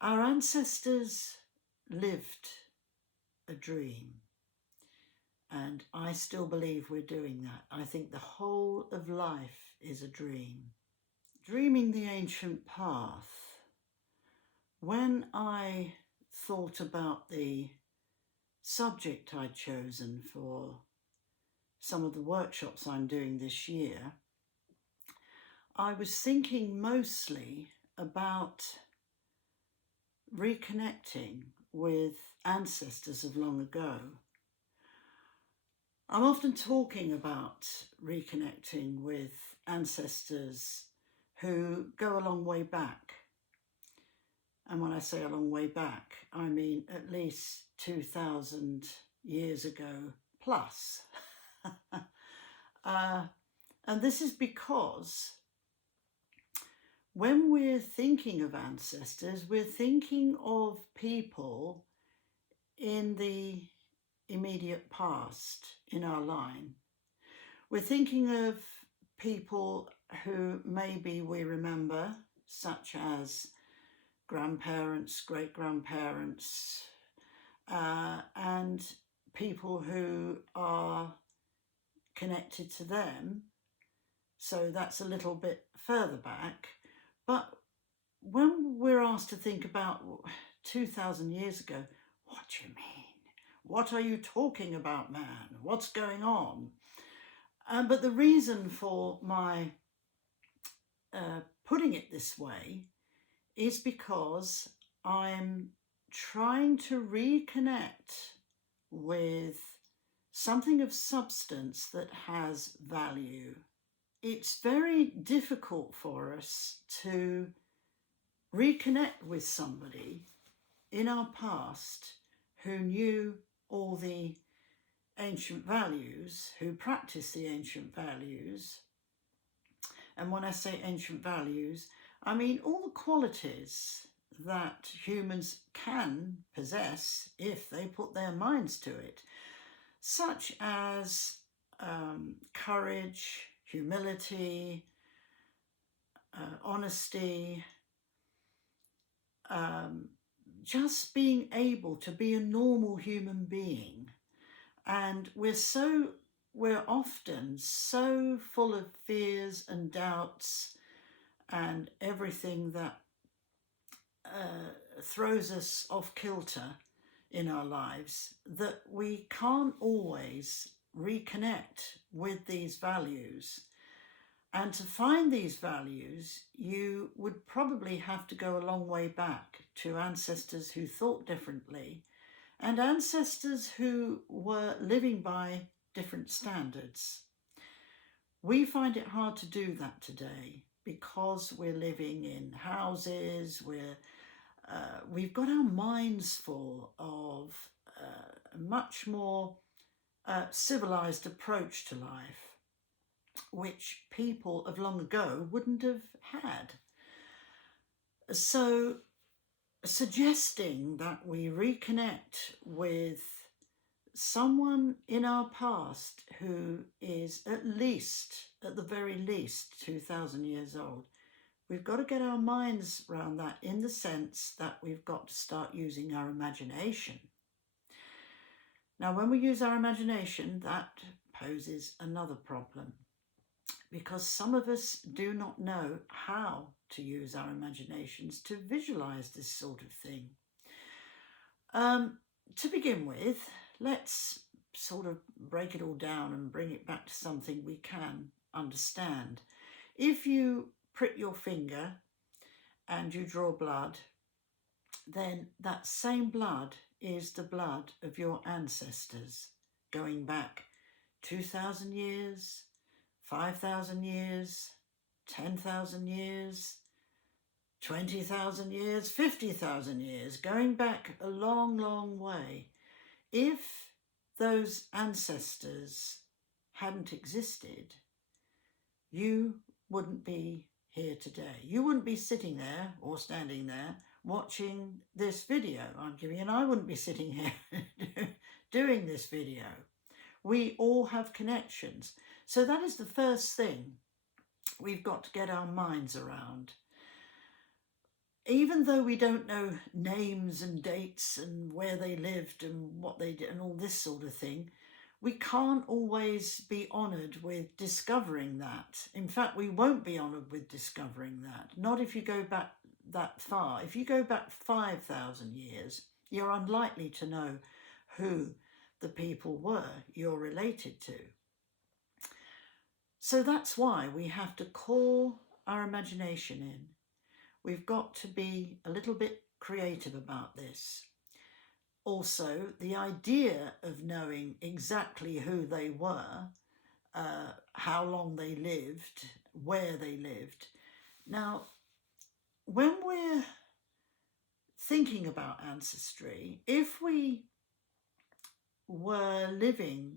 Our ancestors lived a dream, and I still believe we're doing that. I think the whole of life is a dream. Dreaming the ancient path. When I thought about the subject I'd chosen for some of the workshops I'm doing this year, I was thinking mostly about reconnecting with ancestors of long ago. I'm often talking about reconnecting with ancestors who go a long way back. And when I say a long way back, I mean at least 2,000 years ago plus. And this is because when we're thinking of ancestors, we're thinking of people in the immediate past in our line. We're thinking of people who maybe we remember, such as grandparents, great-grandparents, and people who are connected to them. So that's a little bit further back. But when we're asked to think about 2,000 years ago, what do you mean? What are you talking about, man? What's going on? But the reason for my putting it this way is because I'm trying to reconnect with something of substance that has value. It's very difficult for us to reconnect with somebody in our past who knew all the ancient values, who practiced the ancient values. And when I say ancient values, I mean all the qualities that humans can possess if they put their minds to it, such as courage, humility, honesty, just being able to be a normal human being. And we're often so full of fears and doubts and everything that throws us off kilter in our lives that we can't always reconnect with these values. And to find these values, you would probably have to go a long way back to ancestors who thought differently and ancestors who were living by different standards. We find it hard to do that today because we're living in houses, we've got our minds full of a much more civilized approach to life, which people of long ago wouldn't have had. So suggesting that we reconnect with someone in our past who is at the very least 2,000 years old, we've got to get our minds around that in the sense that we've got to start using our imagination. Now, when we use our imagination, that poses another problem, because some of us do not know how to use our imaginations to visualize this sort of thing. To begin with, let's sort of break it all down and bring it back to something we can understand. If you prick your finger and you draw blood, then that same blood is the blood of your ancestors, going back 2,000 years, 5,000 years, 10,000 years, 20,000 years, 50,000 years, going back a long, long way. If those ancestors hadn't existed, you wouldn't be here today. You wouldn't be sitting there or standing there watching this video I'm giving, and I wouldn't be sitting here doing this video. We all have connections. So that is the first thing we've got to get our minds around. even though we don't know names and dates and where they lived and what they did and all this sort of thing, we can't always be honoured with discovering that. In fact, we won't be honoured with discovering that. Not if you go back that far. If you go back 5,000 years, you're unlikely to know who the people were you're related to. So that's why we have to call our imagination in. We've got to be a little bit creative about this. Also, the idea of knowing exactly who they were, how long they lived, where they lived. Now, when we're thinking about ancestry, if we were living,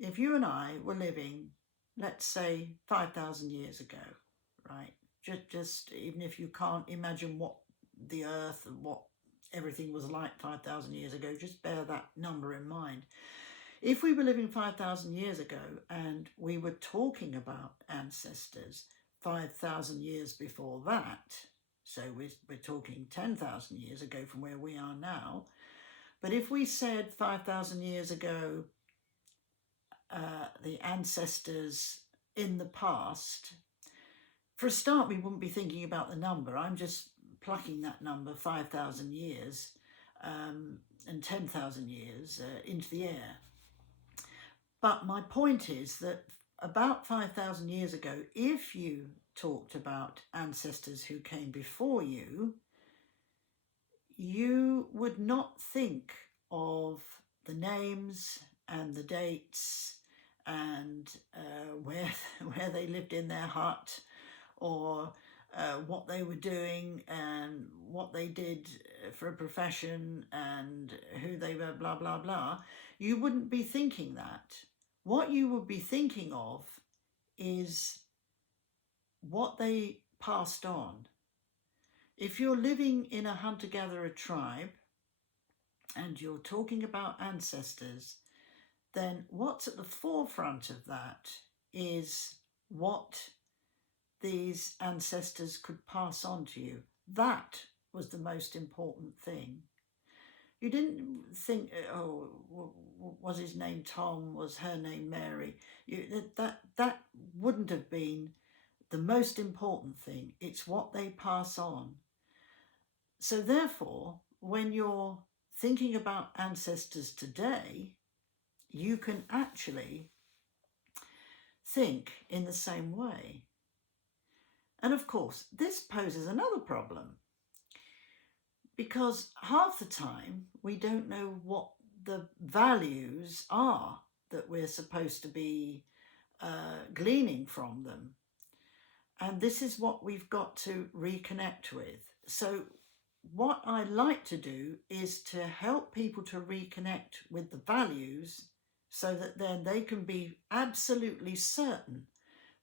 if you and I were living, let's say 5,000 years ago, right? Just even if you can't imagine what the earth and what everything was like 5,000 years ago, just bear that number in mind. If we were living 5,000 years ago and we were talking about ancestors 5,000 years before that, so we're talking 10,000 years ago from where we are now, but if we said 5,000 years ago, the ancestors in the past, for a start, we wouldn't be thinking about the number. I'm just plucking that number, 5,000 years and 10,000 years into the air. But my point is that about 5,000 years ago, if you talked about ancestors who came before you, you would not think of the names and the dates and where they lived in their hut, or what they were doing and what they did for a profession and who they were, blah, blah, blah. You wouldn't be thinking that. What you would be thinking of is what they passed on. If you're living in a hunter-gatherer tribe and you're talking about ancestors, then what's at the forefront of that is what these ancestors could pass on to you. That was the most important thing. You didn't think, oh, was his name Tom? Was her name Mary? That wouldn't have been the most important thing. It's what they pass on. So therefore, when you're thinking about ancestors today, you can actually think in the same way. And of course, this poses another problem, because half the time we don't know what the values are that we're supposed to be gleaning from them. And this is what we've got to reconnect with. So what I like to do is to help people to reconnect with the values, so that then they can be absolutely certain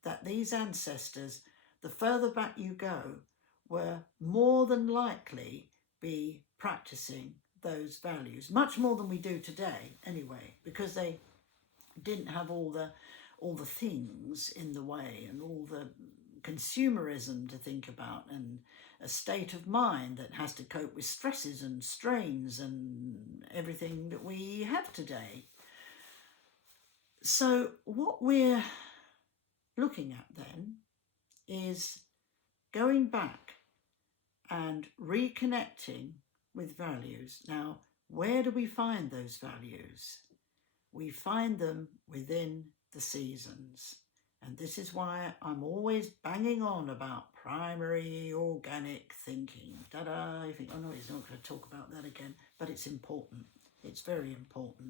that these ancestors, the further back you go, were more than likely be practicing those values, much more than we do today anyway, because they didn't have all the things in the way and all the consumerism to think about, and a state of mind that has to cope with stresses and strains and everything that we have today. So what we're looking at then is going back and reconnecting with values. Now, where do we find those values? We find them within the seasons. And this is why I'm always banging on about primary organic thinking. Ta-da! You think, oh no, he's not going to talk about that again. But it's important. It's very important.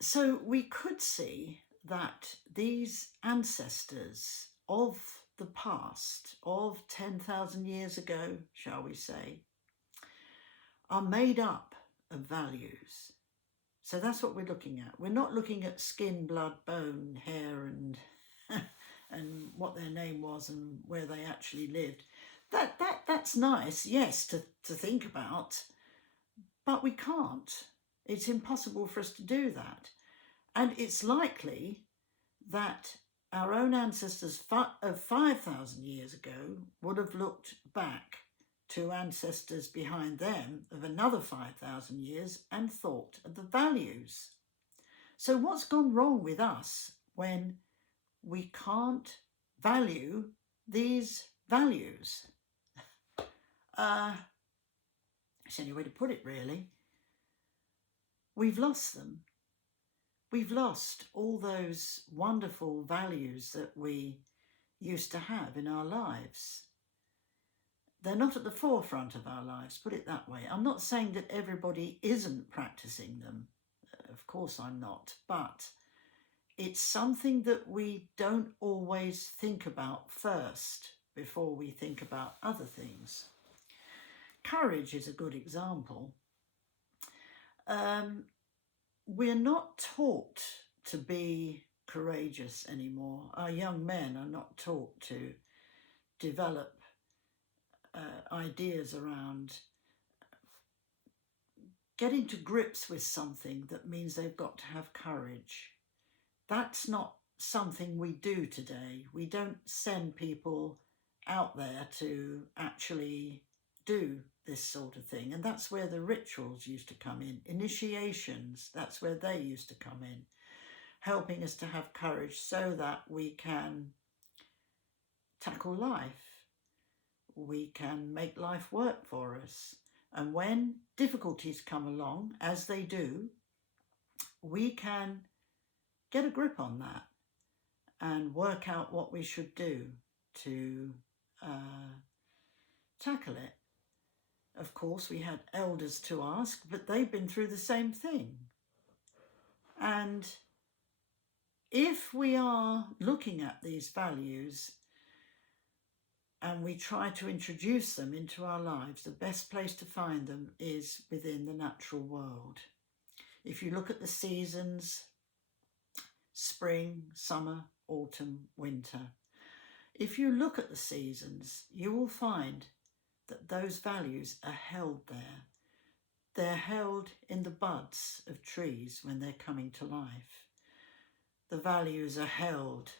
So we could see that these ancestors of the past, of 10,000 years ago, shall we say, are made up of values. So that's what we're looking at. We're not looking at skin, blood, bone, hair, and and what their name was and where they actually lived. That's nice, yes, to think about, but we can't. It's impossible for us to do that. And it's likely that our own ancestors of 5,000 years ago would have looked back to ancestors behind them of another 5,000 years and thought of the values. So what's gone wrong with us when we can't value these values? It's any way to put it, really. We've lost them. We've lost all those wonderful values that we used to have in our lives. They're not at the forefront of our lives, put it that way. I'm not saying that everybody isn't practicing them. Of course I'm not. But it's something that we don't always think about first before we think about other things. Courage is a good example. We're not taught to be courageous anymore. Our young men are not taught to develop ideas around getting to grips with something that means they've got to have courage. That's not something we do today. We don't send people out there to actually do this sort of thing. And that's where the rituals used to come in. Initiations, that's where they used to come in, helping us to have courage so that we can tackle life. We can make life work for us. And when difficulties come along, as they do, we can get a grip on that and work out what we should do to tackle it. Of course, we had elders to ask, but they've been through the same thing. And if we are looking at these values and we try to introduce them into our lives, the best place to find them is within the natural world. If you look at the seasons, spring, summer, autumn, winter, if you look at the seasons, you will find that those values are held there. They're held in the buds of trees when they're coming to life. The values are held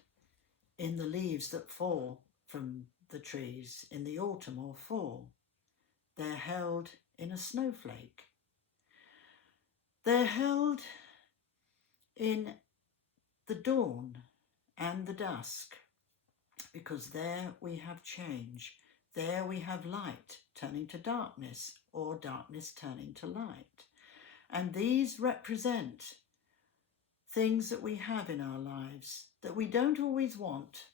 in the leaves that fall from the trees in the autumn or fall. They're held in a snowflake. They're held in the dawn and the dusk, because there we have change. There we have light turning to darkness, or darkness turning to light. And these represent things that we have in our lives that we don't always want,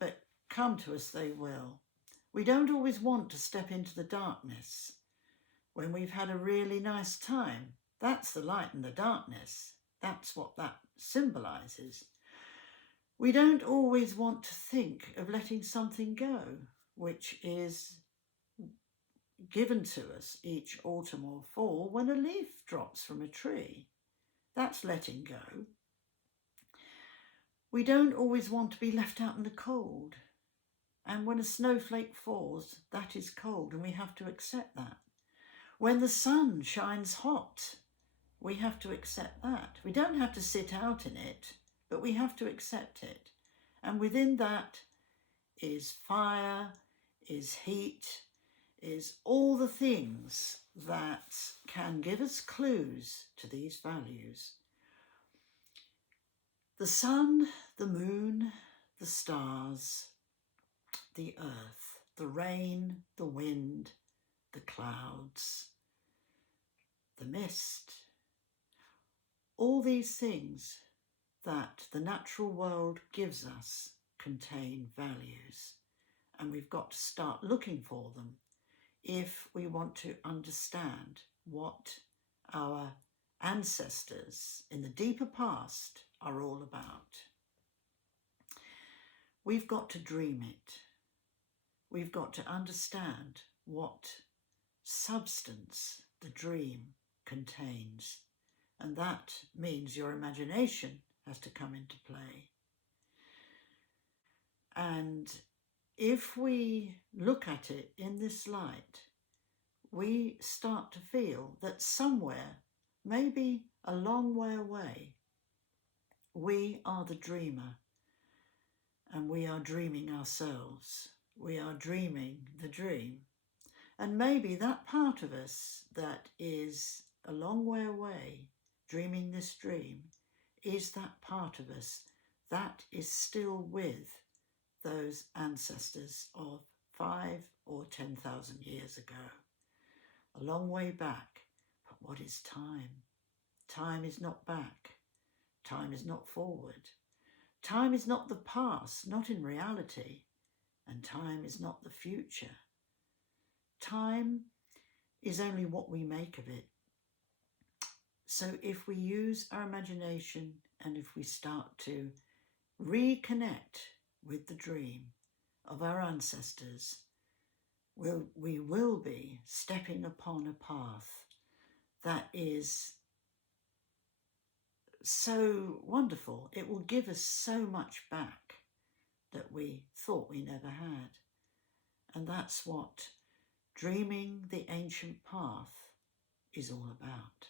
but come to us they will. We don't always want to step into the darkness when we've had a really nice time. That's the light and the darkness. That's what that symbolises. We don't always want to think of letting something go, which is given to us each autumn or fall when a leaf drops from a tree. That's letting go. We don't always want to be left out in the cold. And when a snowflake falls, that is cold, and we have to accept that. When the sun shines hot, we have to accept that. We don't have to sit out in it, but we have to accept it. And within that is fire, is heat, is all the things that can give us clues to these values. The sun, the moon, the stars, the earth, the rain, the wind, the clouds, the mist, all these things that the natural world gives us contain values, and we've got to start looking for them if we want to understand what our ancestors in the deeper past are all about. We've got to dream it. We've got to understand what substance the dream contains, and that means your imagination has to come into play. And if we look at it in this light, we start to feel that somewhere, maybe a long way away, we are the dreamer. and we are dreaming ourselves. We are dreaming the dream. And maybe that part of us that is a long way away, dreaming this dream, is that part of us that is still with those ancestors of 5 or 10,000 years ago. A long way back. But what is time? Time is not back. Time is not forward. Time is not the past, not in reality. And time is not the future. Time is only what we make of it. So if we use our imagination and if we start to reconnect with the dream of our ancestors, we will be stepping upon a path that is so wonderful. It will give us so much back that we thought we never had. And that's what dreaming the ancient path is all about.